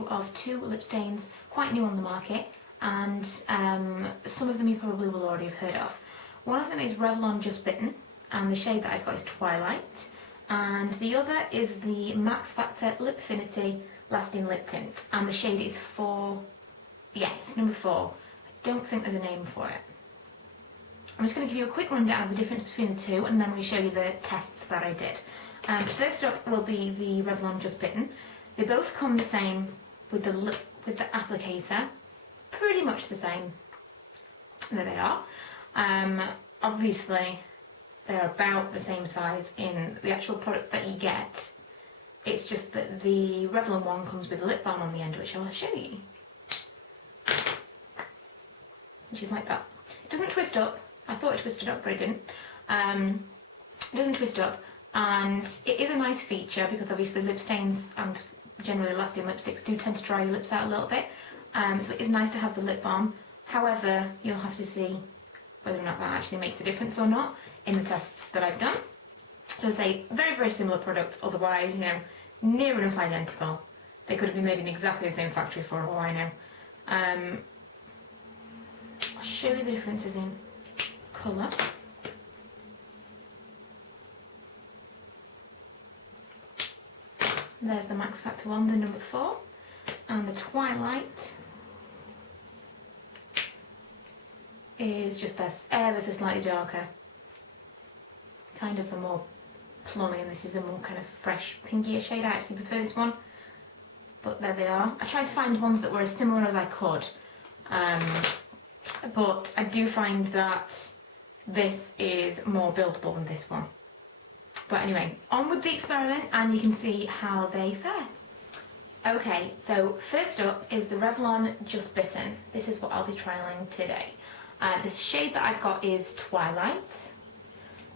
review of 2 lip stains quite new on the market, and some of them you probably will already have heard of. One of them is Revlon Just Bitten, and the shade that I've got is Twilight, and the other is the Max Factor Lip Affinity Lasting Lip Tint, and the shade is it's number 4. I don't think there's a name for it. I'm just going to give you a quick rundown of the difference between the two, and then we'll show you the tests that I did. First up will be the Revlon Just Bitten. They both come the same with the applicator, pretty much the same. There they are. Obviously, they're about the same size in the actual product that you get. It's just that the Revlon one comes with a lip balm on the end, which I will show you. Which is like that. It doesn't twist up. I thought it twisted up, but it didn't. It doesn't twist up, and it is a nice feature because obviously lip stains and generally lasting lipsticks do tend to dry your lips out a little bit. So it is nice to have the lip balm. However, you'll have to see whether or not that actually makes a difference or not in the tests that I've done. So I say very, very similar products, otherwise, you know, near enough identical. They could have been made in exactly the same factory for all I know. I'll show you the differences in colour. There's the Max Factor one, the number 4, and the Twilight is just this ever so slightly darker, kind of a more plummy, and this is a more kind of fresh pinkier shade. I actually prefer this one, but there they are. I tried to find ones that were as similar as I could, but I do find that this is more buildable than this one. But anyway, on with the experiment and you can see how they fare. Okay, so first up is the Revlon Just Bitten. This is what I'll be trialling today. The shade that I've got is Twilight,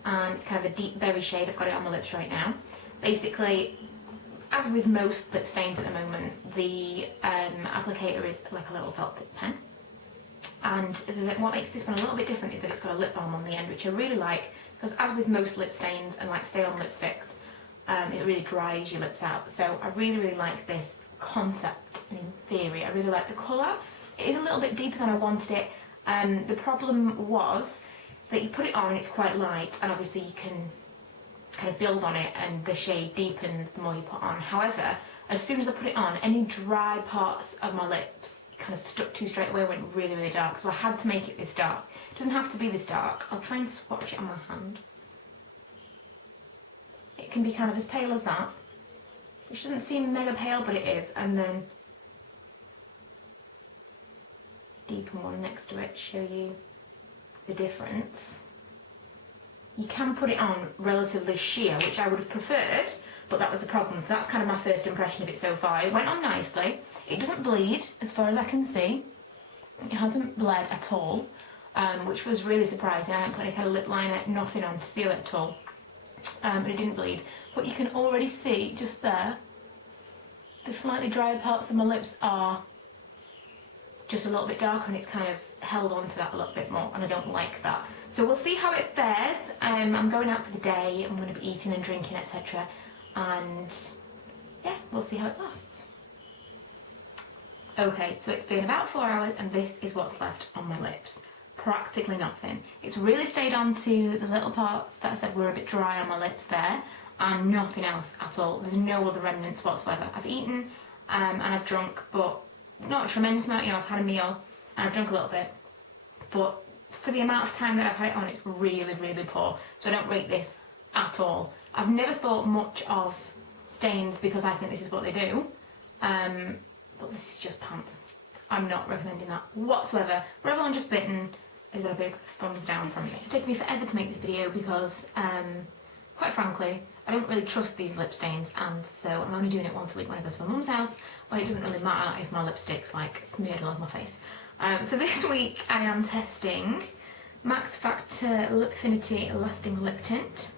and it's kind of a deep berry shade. I've got it on my lips right now. Basically, as with most lip stains at the moment, the applicator is like a little felt tip pen. And what makes this one a little bit different is that it's got a lip balm on the end, which I really like, because as with most lip stains and like stay-on lipsticks, it really dries your lips out. So I really, really like this concept, and in theory I really like the colour. It is a little bit deeper than I wanted it. The problem was that you put it on and it's quite light, and obviously you can kind of build on it and the shade deepens the more you put on. However, as soon as I put it on, any dry parts of my lips kind of stuck to straight away, went really, really dark, so I had to make it this dark. It doesn't have to be this dark. I'll try and swatch it on my hand. It can be kind of as pale as that, which doesn't seem mega pale, but it is, and then deepen one next to it, show you the difference. You can put it on relatively sheer, which I would have preferred, but that was the problem. So that's kind of my first impression of it so far. It went on nicely. It doesn't bleed, as far as I can see. It hasn't bled at all, which was really surprising. I didn't put any kind of lip liner, nothing on to seal it at all. But it didn't bleed. But you can already see, just there, the slightly drier parts of my lips are just a little bit darker, and it's kind of held on to that a little bit more, and I don't like that. So we'll see how it fares. I'm going out for the day, I'm going to be eating and drinking, etc. And yeah, we'll see how it lasts. Okay, so it's been about 4 hours and this is what's left on my lips. Practically nothing. It's really stayed on to the little parts that I said were a bit dry on my lips there, and nothing else at all. There's no other remnants whatsoever. I've eaten and I've drunk, but not a tremendous amount. You know, I've had a meal and I've drunk a little bit, but for the amount of time that I've had it on, it's really, really poor. So I don't rate this at all. I've never thought much of stains because I think this is what they do, but this is just pants. I'm not recommending that whatsoever. Revlon Just Bitten has got a big thumbs down from me. It's taken me forever to make this video because, quite frankly, I don't really trust these lip stains, and so I'm only doing it once a week when I go to my mum's house, when it doesn't really matter if my lipstick's like smeared all over my face. So this week I am testing Max Factor Lip Affinity Lasting Lip Tint.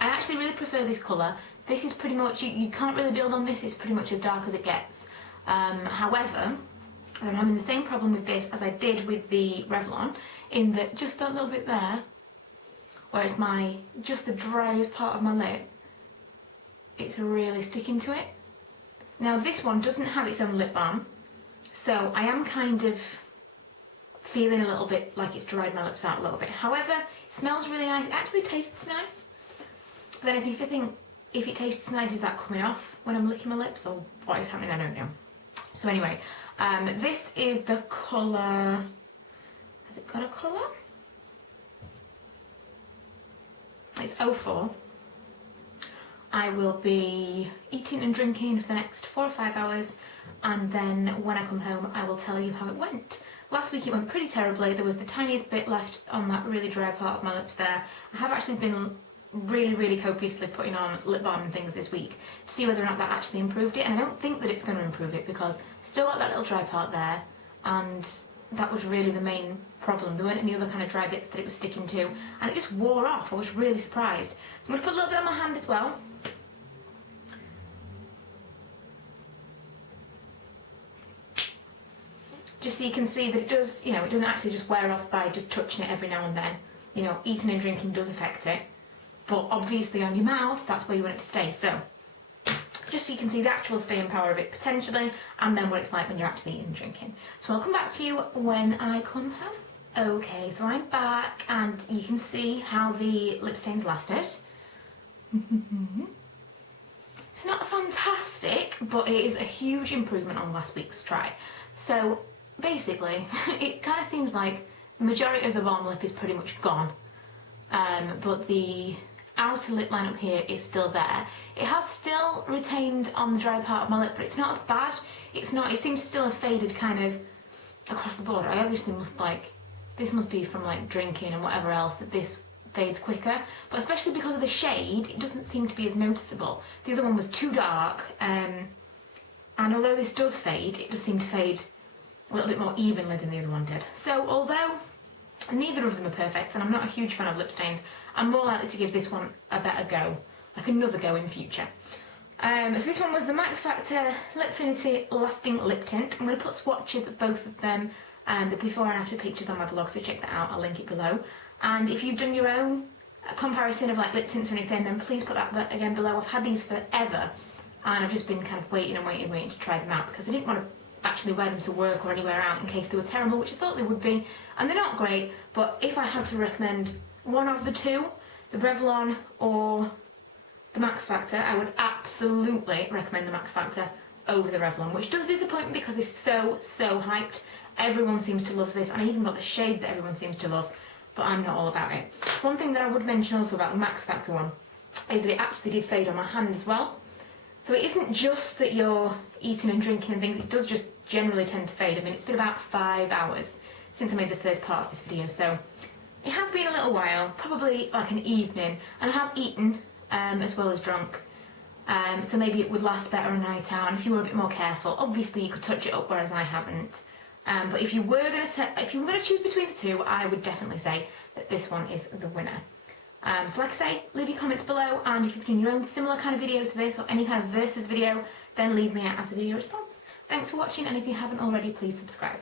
I actually really prefer this colour. This is pretty much, you can't really build on this, it's pretty much as dark as it gets. However, I'm having the same problem with this as I did with the Revlon, in that just that little bit there, where it's just the driest part of my lip, it's really sticking to it. Now this one doesn't have its own lip balm, so I am kind of feeling a little bit like it's dried my lips out a little bit. However, it smells really nice, it actually tastes nice. But then if it tastes nice, is that coming off when I'm licking my lips, or what is happening? I don't know. So anyway, this is the colour, has it got a colour? It's 04. I will be eating and drinking for the next 4 or 5 hours, and then when I come home I will tell you how it went. Last week it went pretty terribly. There was the tiniest bit left on that really dry part of my lips there. I have actually been really copiously putting on lip balm and things this week to see whether or not that actually improved it, and I don't think that it's going to improve it because I've still got that little dry part there, and that was really the main problem. There weren't any other kind of dry bits that it was sticking to, and it just wore off. I was really surprised. I'm going to put a little bit on my hand as well. Just so you can see that it does, you know, it doesn't actually just wear off by just touching it every now and then. You know, eating and drinking does affect it. But obviously on your mouth, that's where you want it to stay. So, just so you can see the actual staying power of it potentially, and then what it's like when you're actually eating and drinking. So I'll come back to you when I come home. Okay, so I'm back, and you can see how the lip stains lasted. It's not fantastic, but it is a huge improvement on last week's try. So basically, it kind of seems like the majority of the bottom lip is pretty much gone, but the outer lip line up here is still there. It has still retained on the dry part of my lip, but it's not as bad. It's not, it seems to still have faded kind of across the board. I obviously must this must be from like drinking and whatever else that this fades quicker, but especially because of the shade, it doesn't seem to be as noticeable. The other one was too dark, and although this does fade, it does seem to fade a little bit more evenly than the other one did. So although neither of them are perfect, and I'm not a huge fan of lip stains, I'm more likely to give this one a better go, like another go in future. So this one was the Max Factor Lipfinity Lasting Lip Tint. I'm going to put swatches of both of them and the before and after pictures on my blog, so check that out, I'll link it below. And if you've done your own comparison of like lip tints or anything, then please put that again below. I've had these forever, and I've just been kind of waiting to try them out because I didn't want to actually wear them to work or anywhere out in case they were terrible, which I thought they would be, and they're not great. But if I had to recommend one of the two, the Revlon or the Max Factor, I would absolutely recommend the Max Factor over the Revlon, which does disappoint me because it's so hyped. Everyone seems to love this, and I even got the shade that everyone seems to love, but I'm not all about it. One thing that I would mention also about the Max Factor one is that it actually did fade on my hand as well. So it isn't just that you're eating and drinking and things, it does just generally tend to fade. I mean, it's been about 5 hours since I made the first part of this video, so it has been a little while, probably like an evening, and I have eaten as well as drunk, so maybe it would last better a night out, and if you were a bit more careful, obviously you could touch it up, whereas I haven't. But if you were going to choose between the two, I would definitely say that this one is the winner. So like I say, leave your comments below, and if you've done your own similar kind of video to this or any kind of versus video, then leave me as a video response. Thanks for watching, and if you haven't already, please subscribe.